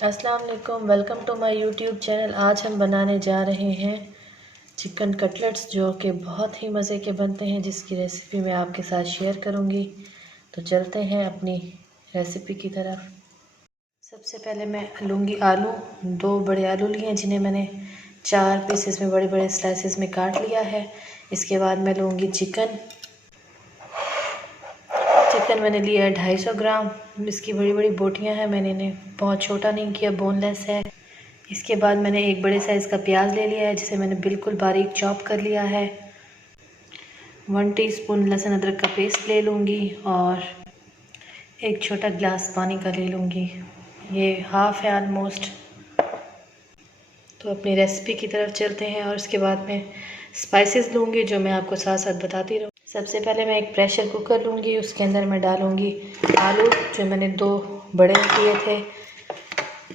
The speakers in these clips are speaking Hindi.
अस्सलाम वालेकुम, welcome to my YouTube channel. आज हम बनाने जा रहे हैं चिकन कटलेट्स जो कि बहुत ही मज़े के बनते हैं, जिसकी रेसिपी मैं आपके साथ शेयर करूंगी। तो चलते हैं अपनी रेसिपी की तरफ। सबसे पहले मैं लूँगी आलू। 2 बड़े आलू लिए हैं जिन्हें मैंने 4 पीसेस में बड़े बड़े स्लाइसेस में काट लिया है। इसके बाद मैं लूँगी चिकन मैंने लिया है 250 ग्राम। इसकी बड़ी बड़ी बोटियां हैं, मैंने इन्हें बहुत छोटा नहीं किया, बोनलेस है। इसके बाद मैंने एक बड़े साइज़ का प्याज ले लिया है जिसे मैंने बिल्कुल बारीक चॉप कर लिया है। 1 टीस्पून लहसुन अदरक का पेस्ट ले लूँगी और एक छोटा गिलास पानी का ले लूँगी। ये हाफ़ है ऑलमोस्ट। तो अपनी रेसिपी की तरफ चलते हैं और उसके बाद मैं स्पाइसेस लूँगी जो मैं आपको साथ साथ बताती रहूँ। सबसे पहले मैं एक प्रेशर कुकर लूँगी, उसके अंदर मैं डालूँगी आलू जो मैंने 2 बड़े किए थे,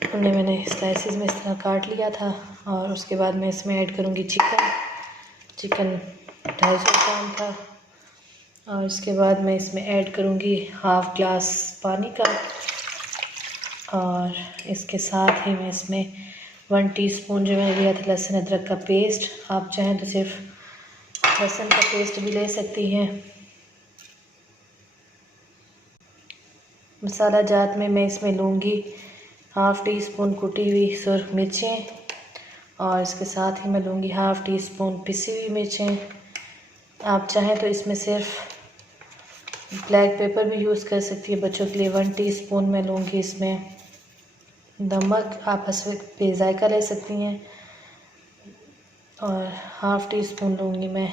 उन्हें मैंने स्लाइसेस में इस तरह काट लिया था। और उसके बाद मैं इसमें ऐड करूँगी चिकन 250 ग्राम था। और उसके बाद मैं इसमें ऐड करूँगी हाफ़ ग्लास पानी का। और इसके साथ ही मैं इसमें 1 टीस्पून जो मैंने लिया था लहसुन अदरक का पेस्ट, आप चाहें तो सिर्फ लहसुन का पेस्ट भी ले सकती हैं। मसाला जात में मैं इसमें लूँगी हाफ़ टीस्पून कुटी हुई सुरख मिर्चें और इसके साथ ही मैं लूँगी हाफ़ टीस्पून पिसी हुई मिर्चें। आप चाहें तो इसमें सिर्फ ब्लैक पेपर भी यूज़ कर सकती है बच्चों के लिए। 1 टीस्पून मैं लूँगी इसमें नमक, आप पे जायका ले सकती हैं। और हाफ़ टीस्पून लूँगी मैं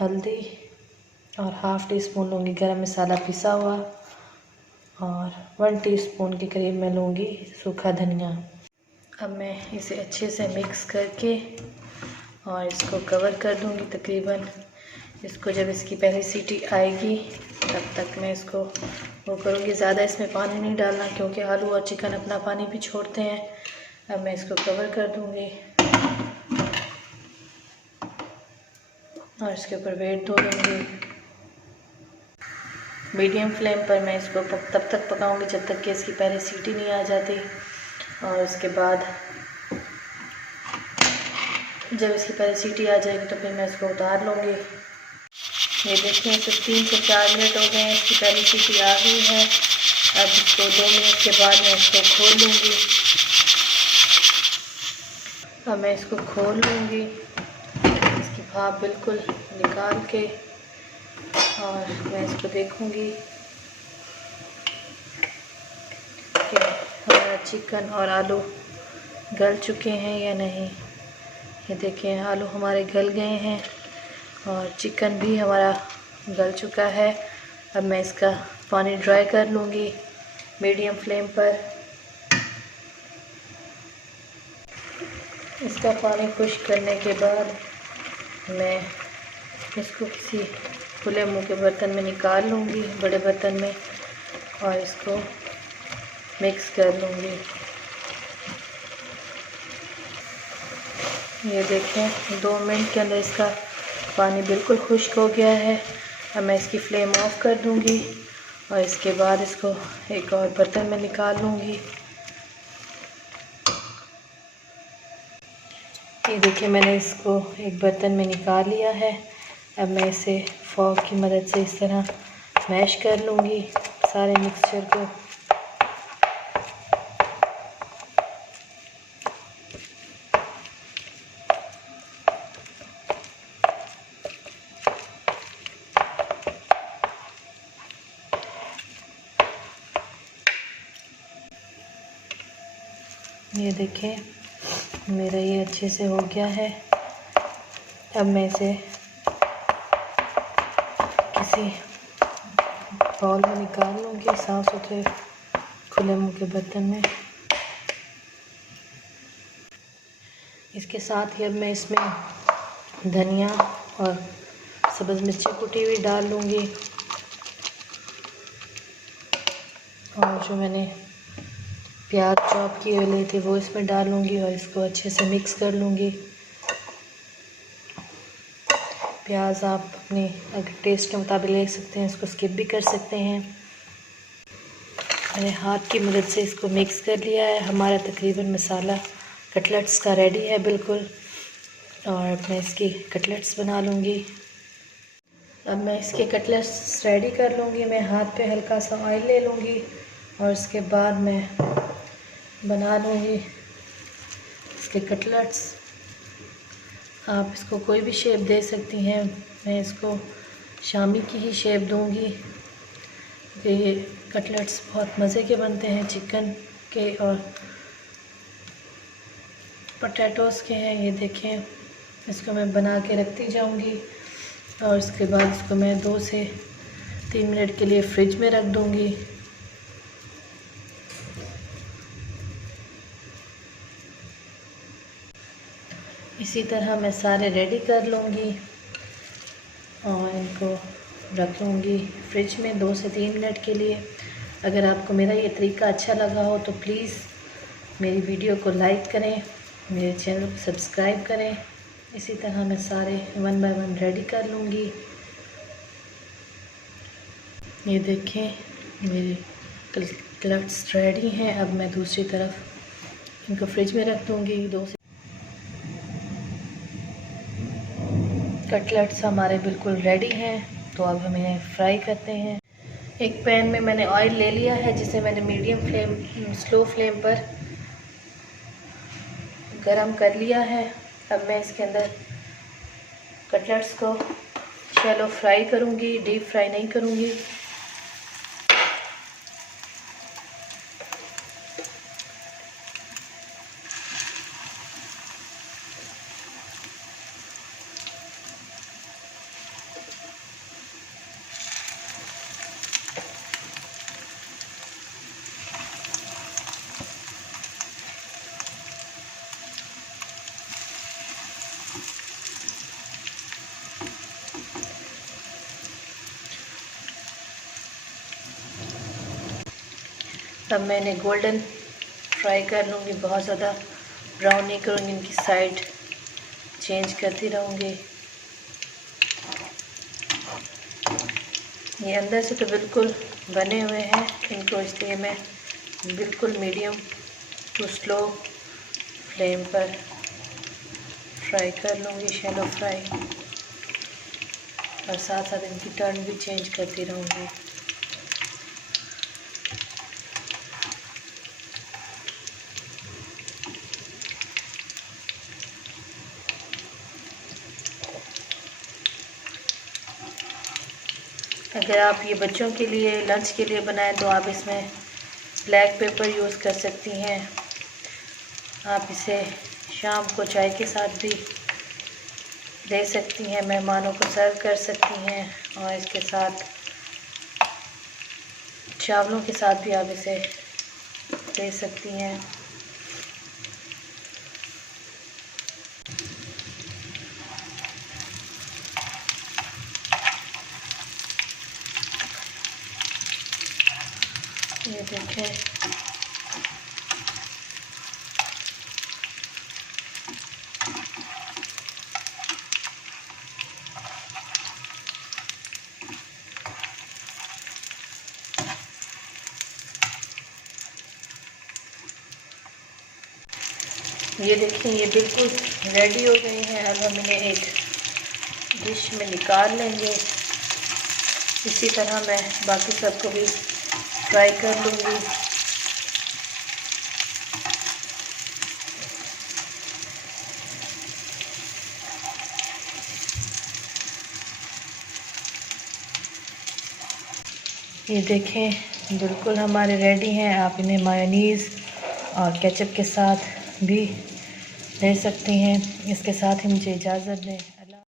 हल्दी और हाफ़ टीस्पून लूँगी गरम मसाला पिसा हुआ और 1 टीस्पून के करीब मैं लूँगी सूखा धनिया। अब मैं इसे अच्छे से मिक्स करके और इसको कवर कर दूँगी तकरीबन। इसको जब इसकी पहली सीटी आएगी तब तक मैं इसको वो करूँगी। ज़्यादा इसमें पानी नहीं डालना क्योंकि आलू और चिकन अपना पानी भी छोड़ते हैं। अब मैं इसको कवर कर दूँगी और इसके ऊपर वेट दूँगी। मीडियम फ्लेम पर मैं इसको तब तक पकाऊंगी जब तक कि इसकी पहले सीटी नहीं आ जाती। और उसके बाद जब इसकी पहले सीटी आ जाएगी तो फिर मैं इसको उतार लूँगी। ये देखें, इसे 3 से 4 मिनट हो गए हैं, इसकी पहली सीटी आ गई है। अब इसको 2 मिनट के बाद मैं इसको खोल लूँगी। अब मैं इसको खोल लूँगी, इसकी भाप बिल्कुल निकाल के, और मैं इसको देखूँगी कि हमारा चिकन और आलू गल चुके हैं या नहीं। ये देखें, आलू हमारे गल गए हैं और चिकन भी हमारा गल चुका है। अब मैं इसका पानी ड्राई कर लूँगी मीडियम फ्लेम पर। इसका पानी खुश्क करने के बाद मैं इसको किसी खुले मुंह के बर्तन में निकाल लूँगी, बड़े बर्तन में, और इसको मिक्स कर लूँगी। ये देखें, 2 मिनट के अंदर इसका पानी बिल्कुल खुश्क हो गया है। अब मैं इसकी फ्लेम ऑफ कर दूँगी और इसके बाद इसको एक और बर्तन में निकाल लूँगी। ये देखिए, मैंने इसको एक बर्तन में निकाल लिया है। अब मैं इसे फॉर्क की मदद से इस तरह मैश कर लूँगी सारे मिक्सचर को। ये देखें, मेरा ये अच्छे से हो गया है। अब मैं इसे किसी बाउल में निकाल लूँगी, साफ़ सुथरे खुले मुंह के बर्तन में। इसके साथ ही अब मैं इसमें धनिया और सब्ज़ मिर्ची कुटी हुई डाल लूँगी और जो मैंने प्याज चॉप किए हुए थे वो इसमें डाल लूँगी और इसको अच्छे से मिक्स कर लूँगी। प्याज आप अपने अगर टेस्ट के मुताबिक ले सकते हैं, इसको स्किप भी कर सकते हैं। मैंने हाथ की मदद से इसको मिक्स कर लिया है। हमारा तकरीबन मसाला कटलेट्स का रेडी है बिल्कुल। और अब मैं इसकी कटलेट्स बना लूँगी। अब मैं इसके कटलेट्स रेडी कर लूँगी। मैं हाथ पे हल्का सा ऑयल ले लूँगी और उसके बाद मैं बना लूँगी इसके कटलेट्स। आप इसको कोई भी शेप दे सकती हैं। मैं इसको शामी की ही शेप दूँगी। ये कटलेट्स बहुत मज़े के बनते हैं, चिकन के और पोटैटोज़ के हैं। ये देखें, इसको मैं बना के रखती जाऊँगी और उसके बाद इसको मैं 2 से 3 मिनट के लिए फ्रिज में रख दूँगी। इसी तरह मैं सारे रेडी कर लूँगी और इनको रख लूँगी फ्रिज में 2 से 3 मिनट के लिए। अगर आपको मेरा ये तरीका अच्छा लगा हो तो प्लीज़ मेरी वीडियो को लाइक करें, मेरे चैनल को सब्सक्राइब करें। इसी तरह मैं सारे 1 बाय 1 रेडी कर लूँगी। ये देखें मेरे कटलेट्स रेडी हैं। अब मैं दूसरी तरफ इनको फ्रिज में रख दूँगी 2 से। कटलेट्स हमारे बिल्कुल रेडी हैं, तो अब हम इन्हें फ्राई करते हैं। एक पैन में मैंने ऑयल ले लिया है जिसे मैंने स्लो फ्लेम पर गरम कर लिया है। अब मैं इसके अंदर कटलेट्स को शैलो फ्राई करूँगी, डीप फ्राई नहीं करूँगी। अब मैंने गोल्डन फ्राई कर लूँगी, बहुत ज़्यादा ब्राउन नहीं करूँगी। इनकी साइड चेंज करती रहूँगी। ये अंदर से तो बिल्कुल बने हुए हैं, इनको इसलिए मैं बिल्कुल मीडियम टू स्लो फ्लेम पर फ्राई कर लूँगी, शैलो फ्राई। और साथ साथ इनकी टर्न भी चेंज करती रहूँगी। अगर आप ये बच्चों के लिए लंच के लिए बनाएं तो आप इसमें ब्लैक पेपर यूज़ कर सकती हैं। आप इसे शाम को चाय के साथ भी दे सकती हैं, मेहमानों को सर्व कर सकती हैं। और इसके साथ चावलों के साथ भी आप इसे दे सकती हैं। ये देखें, ये देखें, ये बिल्कुल रेडी हो गए हैं। अब हम इन्हें एक डिश में निकाल लेंगे। इसी तरह मैं बाकी सबको भी फ्राई कर लूँगी। ये देखें, बिल्कुल हमारे रेडी हैं। आप इन्हें मायोनीज़ और केचप के साथ भी ले सकती हैं। इसके साथ ही मुझे इजाज़त दें। अल्लाह।